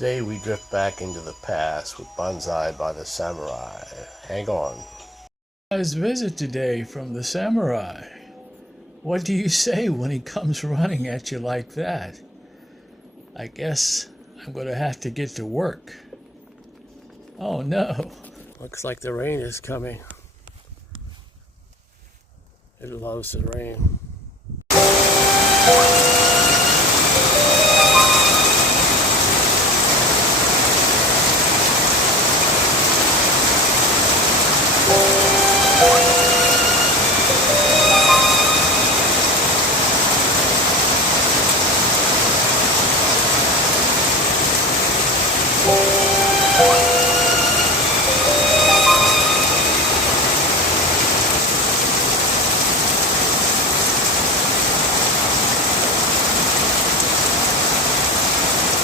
Today we drift back into the past with Bonsai by the Samurai. Hang on. Nice visit today from the samurai. What do you say when he comes running at you like that? I guess I'm going to have to get to work. Oh no. Looks like the rain is coming. It loves the rain.